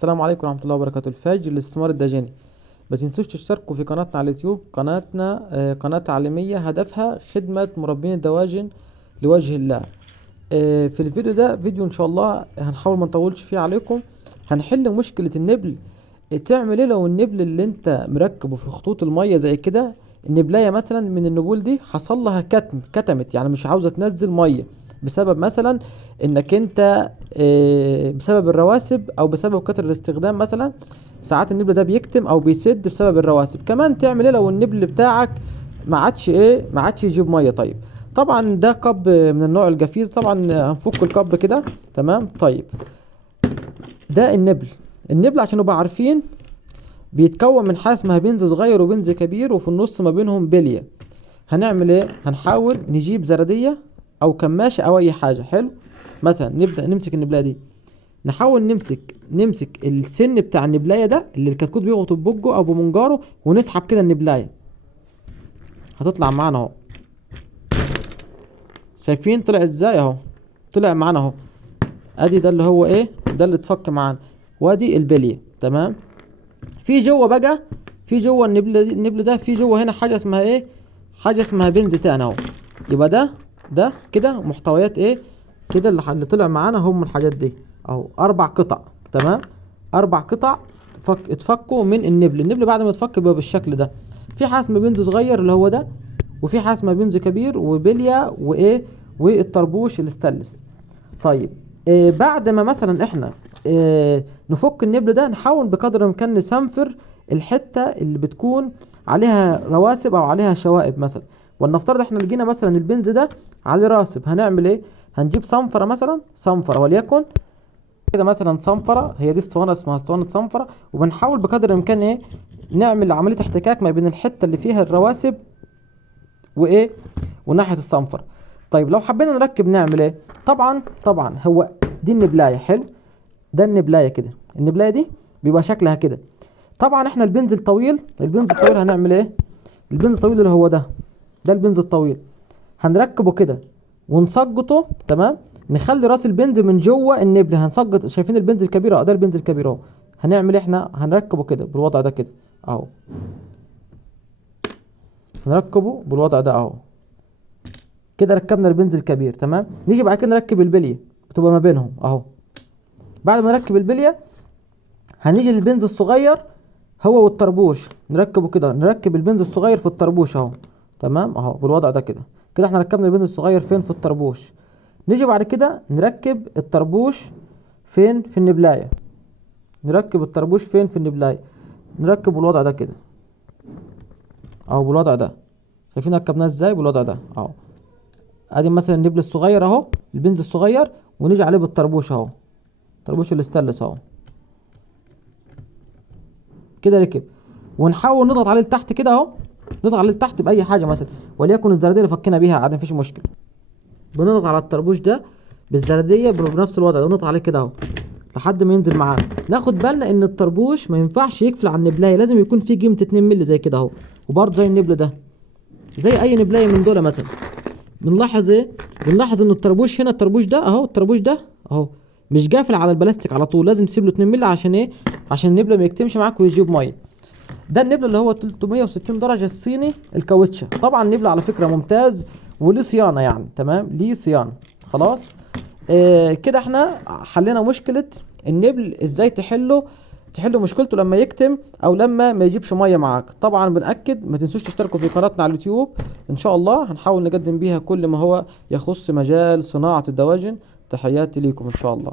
السلام عليكم ورحمة الله وبركاته. الفجر الاستثمار الداجني. ما تنسوش تشتركوا في قناتنا على اليوتيوب. قناتنا قناة تعليمية هدفها خدمة مربين الدواجن لوجه الله. في الفيديو ده فيديو ان شاء الله هنحاول ما نطولش فيه عليكم. هنحل مشكلة النبل. تعمل ايه لو النبل اللي انت مركبه في خطوط المية زي كده، النبلاية مثلا من النبول دي حصل لها كتمت، يعني مش عاوزة تنزل مية بسبب مثلا انك انت بسبب الرواسب او بسبب كتر الاستخدام. مثلا ساعات النبل ده بيكتم او بيسد بسبب الرواسب. كمان تعمل ايه لو النبل بتاعك ما عادش يجيب ميه؟ طيب طبعا ده كب من النوع الجافيز. طبعا هنفك الكب كده، تمام. طيب ده النبل عشان نبقى عارفين بيتكون من حاجه اسمها بنز صغير وبنز كبير، وفي النص ما بينهم بليه. هنعمل ايه؟ هنحاول نجيب زرديه او كماشه او اي حاجه. حلو، مثلا نبدا نمسك النبلايه دي، نحاول نمسك السن بتاع النبلايه ده اللي الكتكوت بيغطوا ببقه او بمنجاره، ونسحب كده النبلايه. هتطلع معانا اهو، شايفين طلع ازاي؟ اهو طلع معانا اهو. ادي ده اللي هو ايه، ده اللي اتفك معانا، وادي البليه. تمام. في جوه بقى، في جوه النبل ده في جوه هنا حاجه اسمها ايه، حاجه اسمها بنز تاني اهو. يبقى ده كده محتويات ايه كده اللي طلع معانا هم الحاجات دي اهو. 4 قطع، تمام. 4 قطع اتفكوا من النبل بعد ما اتفك بيبقى بالشكل ده. في حاجه اسمها بنز صغير اللي هو ده، وفي حاجه اسمها بنز كبير وبليه وايه والطربوش الاستانلس. طيب بعد ما مثلا احنا نفك النبل ده، نحاول بقدر الامكان نسنفر الحته اللي بتكون عليها رواسب او عليها شوائب مثلا. ولنفترض احنا لقينا مثلا البنز ده عليه راسب، هنعمل ايه؟ هنجيب صنفره، مثلا صنفره وليكن كده، مثلا صنفره هي دي اسطوانه اسمها اسطوانه صنفره، وبنحاول بقدر الامكان ايه نعمل عمليه احتكاك ما بين الحته اللي فيها الرواسب وايه وناحيه الصنفره. طيب لو حبينا نركب نعمل ايه؟ طبعا هو دي النبلايه. حلو، ده النبلايه كده. النبلايه دي بيبقى شكلها كده. طبعا احنا البنز الطويل هنعمل ايه؟ البنز الطويل اللي هو ده البنز الطويل هنركبه كده ونسقطه، تمام. نخلي راس البنز من جوه النبل، هنسقط. شايفين البنز الكبير اهو، ده البنز الكبير اهو. هنعمل احنا هنركبه كده بالوضع ده كده اهو. هنركبه بالوضع ده اهو كده. ركبنا البنز الكبير، تمام. نيجي بعد كده نركب البليه، بتبقى ما بينهم اهو. بعد ما نركب البليه هنيجي للبنز الصغير هو والطربوش، نركبه كده. نركب البنز الصغير في الطربوش اهو، تمام اهو بالوضع ده كده. كده احنا ركبنا البنز الصغير فين؟ في الطربوش. نيجي بعد كده نركب الطربوش فين؟ في النبلايه. نركب الطربوش فين؟ في النبلايه. نركب بالوضع ده كده اهو، بالوضع ده. شايفين ركبناه ازاي؟ بالوضع ده اهو. ادي مثلا النبل الصغير اهو، البنز الصغير، ونيجي عليه بالطربوش اهو، طربوش الاستانلس اهو كده ركب. ونحاول نضغط عليه لتحت كده اهو، نضغط عليه لتحت باي حاجه مثلا، وليكن الزرديه اللي فكينا بيها عادي مفيش مشكله. بنضغط على الطربوش ده بالزرديه بنفس الوضع ده، ونضغط عليه كده اهو لحد ما ينزل معانا. ناخد بالنا ان الطربوش ما ينفعش يقفل على النبلايه، لازم يكون فيه قيمه 2 مللي زي كده اهو. وبرضه زي النبل ده، زي اي نبلايه من دول مثلا. بنلاحظ ايه؟ بنلاحظ ان الطربوش هنا، الطربوش ده اهو، الطربوش ده اهو مش قافل على البلاستيك على طول، لازم تسيب له 2 مللي. عشان ايه؟ عشان النبله ما يكتمش معاك ويجيب ميه. ده النبل اللي هو 360 درجه الصيني الكاوتشه. طبعا النبل على فكره ممتاز وليه صيانه، يعني تمام ليه صيانه. خلاص كده احنا حلينا مشكله النبل. ازاي تحلوا مشكلته لما يكتم او لما ما يجيبش ميه معاك؟ طبعا بنأكد ما تنسوش تشتركوا في قناتنا على اليوتيوب. ان شاء الله هنحاول نقدم بيها كل ما هو يخص مجال صناعه الدواجن. تحياتي ليكم ان شاء الله.